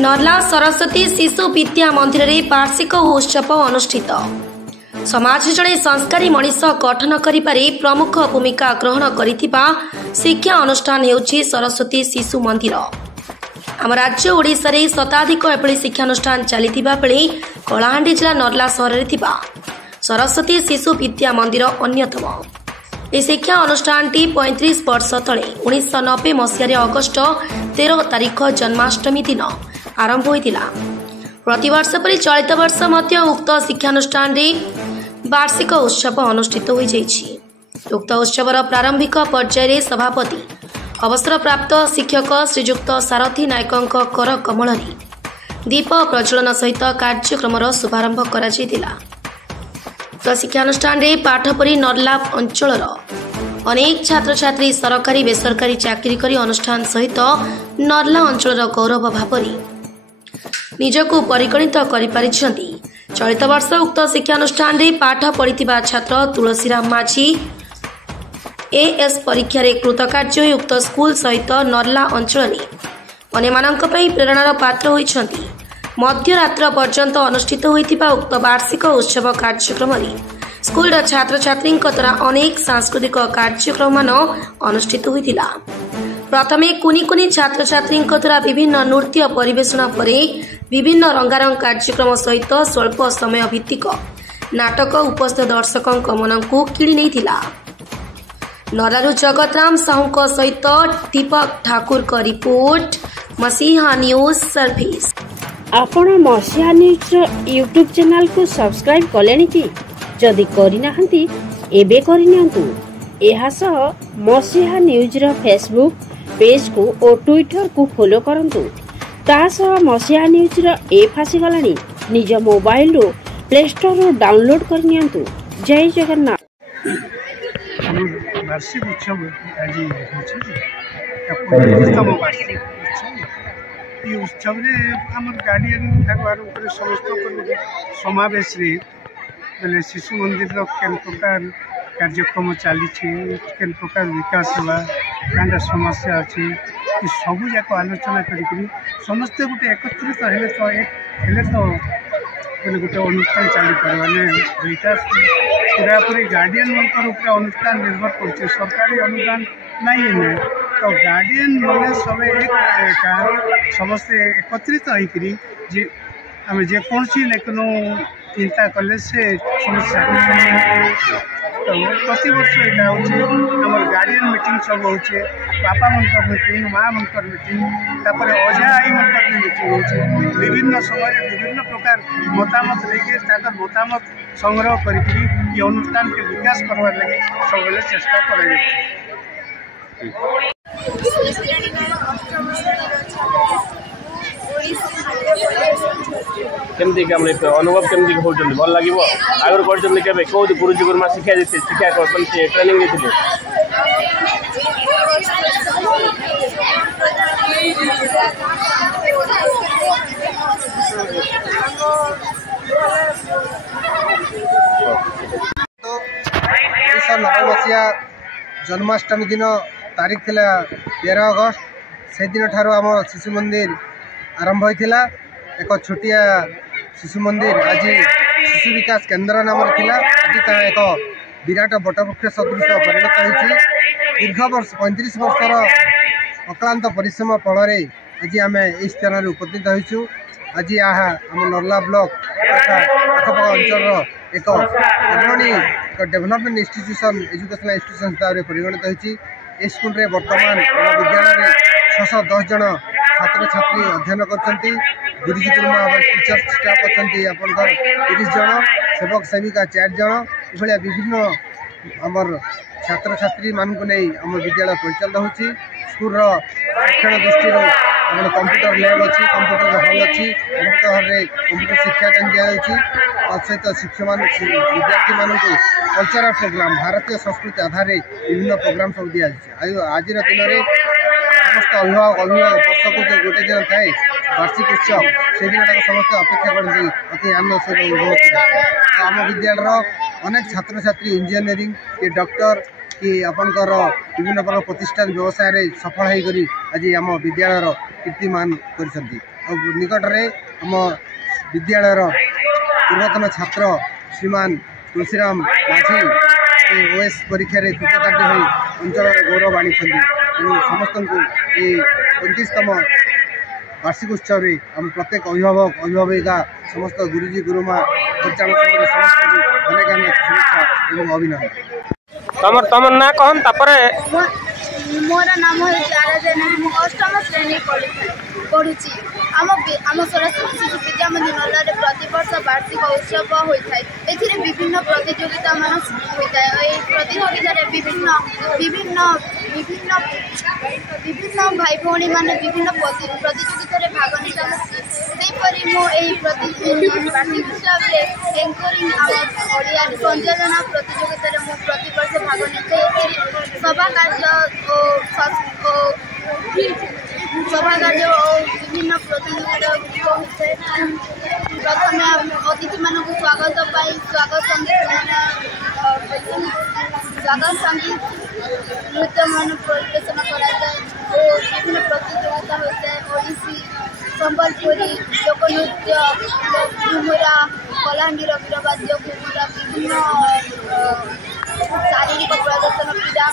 नर्ला सरस्वती शिशु विद्या मंदिर में वार्षिक उत्सव अनुष्ठित। समाज जड़े संस्कारी मनीष गठन करिबारे प्रमुख भूमिका ग्रहण करिथिबा शिक्षा अनुष्ठान हेउछि सरस्वती शिशु मंदिर। आम राज्य ओडिशा रे शताधिक एभली शिक्षानुष्ठान चलिथिबा बेले कलाहांडी जिला नर्ला सहर रे थिबा सरस्वती शिशु विद्या मंदिर अन्यतम। ए शिक्षा अनुष्ठानटी 35 वर्ष तले 1990 मसीह अगस्ट 13 तारिख जन्माष्टमी दिन आरंभ होइतिला। प्रतिवर्ष परि चलित वर्ष मध्य उक्त शिक्षानुष्ठान रे वार्षिक उत्सव अनुष्ठित हो जाइछि। उक्त उत्सवर प्रारंभिक पर्यायर सभापति अवसर प्राप्त शिक्षक श्रीजुक्त सारथी नायक कर कमल दीप प्रज्वलन सहित कार्यक्रम शुभारंभ करा। शिक्षानुष्ठान पाठ पढ़ी नर्ला अंचल अनेक छात्र छात्री सरकारी बेसरकारी चाकरी करी अनुष्ठान सहित नर्ला अंचल गौरव भाव निजकू परिगणित कर। चलित वर्ष उक्त शिक्षानुष्ठान पाठ पढ़ी छात्र तुलसीराम माझी एएस परीक्षा कृतकार्य उक्त स्कूल सहित नर्ला अंचल अन्य प्रेरणार पात्र होइछन्ति। मध्यरात्र पर्यंत अनुष्ठित होइतिबा उक्त वार्षिक उत्सव कार्यक्रम स्कूल छात्र छात्री द्वारा अनेक सांस्कृतिक कार्यक्रम अनुष्ठित होइतिला। प्रथमे कुनी कुनी छात्र छात्री द्वारा विभिन्न नृत्य परिवेषण पर विभिन्न रंगारंग कार्यक्रम सहित स्वल्प समय भित्तिक नाटक उपस्थित दर्शकों मन को किणी नैथिला। नर्लारू जगतराम साहू सहित दीपक ठाकुर का रिपोर्ट, मसीहा न्यूज सर्विस। आपण मसीहा न्यूज यूट्यूब चैनल को सब्सक्राइब कलेनी कि जदि करिना हंती एबे करिनियंतु। एहा सह मसीहा न्यूज रो फेसबुक पेज को और ट्विटर को फॉलो करंतु। ता सह मसीहा न्यूज रो ऐप आसी गलानी निज मोबाइल रो प्ले स्टोर रो डाउनलोड करनियंतु। जय जगन्नाथ। वार्षिक उत्सव आज होतम वार्षिक उत्सव। ये उत्सव आम गार्डियन ठाकुर समस्त समावेश बोले शिशु मंदिर केन प्रकार कार्यक्रम चली केन प्रकार विकास होगा क्या समस्या अच्छी सबू जाक आलोचना करी समस्ते गोटे एकत्रित हेले तो गोटे अनुष्ठान चली पार दुईटा पूरापूरी गार्डियन ऊपर अनुष्ठान निर्भर कर सरकारी अनुदान नहीं है तो गार्डियन मैंने सब एक समस्ते एकत्रित होकर जे आम जेकोसी लेकिन चिंता कले से समस्या तो प्रति वर्ष यहाँ हूँ गार्डियन मीटिंग सब हो बापा मनकर मीटिंग माँ मनकर मीटिंग तापर अजा आई मनकर मीटिंग हो विभिन्न समय विभिन्न प्रकार मतामत लेके मतामत संग्रह करके ये अनुष्ठान के विकास करवार लगे सब चेष्टा कर। केमती अनुभव केमती होचंदी भल लागिवो आगर करचंदी केबे को गुरुजी गुरुमा शिक्षा देते शिक्षा कोन ट्रेनिंग देथिले तो 1990 जन्माष्टमी दिन तारीख थिला 13 अगस्त से दिन ठारो आम शिशु मंदिर आरंभ होइथिला। एक छोटिया शिशु मंदिर आज शिशु विकास केन्द्र नाम थिला। आज ता एक विराट बटवृक्ष सदृश परिणत होइछि। दीर्घ वर्ष 35 वर्षर अक्लांत परिश्रम फल आज आम यह स्थान उपस्थित होइछु। आज यहाँ आम नर्ला ब्लॉक आखपाख अंचल एक अग्रणी डेवलपमेंट इंस्टीट्यूशन एजुकेशनल इंस्टीट्यूशन हिसाब से परिगणित होइछि। स्कूल रे वर्तमान विद्यालय 610 जन छात्र छात्री अध्ययन करछंती। गुरुजी गुरुमा टीचर स्टाफ अच्छी आपंकर 30 जन सेवक सेविका 4 जन ये विभिन्न आमर छात्र छात्री मान को नहीं आम विद्यालय परिचालित होची। स्कूल शिक्षण दृष्टि कंप्यूटर लैब अच्छी कंप्यूटर हल अच्छी कंप्यूटर हल कंप्यूटर शिक्षा दान दि सहित शिक्षक विद्यार्थी मान कल्चरल प्रोग्राम भारतीय संस्कृति आधार विभिन्न प्रोग्राम सब दि आज दिन में समस्त अभिभावक वर्ष को जो गोटे दिन थाए वार्षिक उत्सव से दिन समस्त अपेक्षा करती अति आनंद सहित आम विद्यालय अनेक छात्र छात्री इंजीनियरिंग कि डॉक्टर कि आपंकर विभिन्न प्रकार प्रतिष्ठान व्यवसाय सफल होकर आज आम विद्यालय कीर्तिमान कर। निकटरे आम विद्यालय पूर्वतन छात्र श्रीमान तुलसीराम माझी ओएस परीक्षा कृतकार्य हो अंचल गौरव आनी समस्त को 25तम वार्षिक उत्सव आम प्रत्येक अभिभावक अभिभाविका समस्त गुरुजी गुरुमा परिचालन समस्त अनेक अनेक शुभेच्छा एवं अभिनंदन। तमर ना कहन तापरे मोर नाम आराधना अष्टम श्रेणी पढ़ुची आम सरस्वती शिशु विद्या मंदिर नल्लारे प्रतिवर्ष वार्षिक उत्सव होता है। एथिरे विभिन्न प्रतियोगिता मान होता है। प्रतियोगिता विभिन्न विभिन्न विभिन्न विभिन्न भाई भौणी माने विभिन्न प्रतियोगिता भाग नहीं मो वार्षिक उत्सव एंकरिंग आम ओडिया संयोजना प्रतियोगिता मु प्रतिवर्ष भाग नहीं सभा कार्य सभा कार्य और विभिन्न प्रतियोगिता होता है। प्रथम अतिथि मान स्वागत स्वागत संगीत नृत्य मान परिवेशन कराए और विभिन्न प्रतियोगिता होता है। ओडिसी संबलपुरी लोकनृत्य घुमुरा कलाहांडीर वीरवाद्य घुमुरा विभिन्न शारीरिक प्रदर्शन क्रीड़ा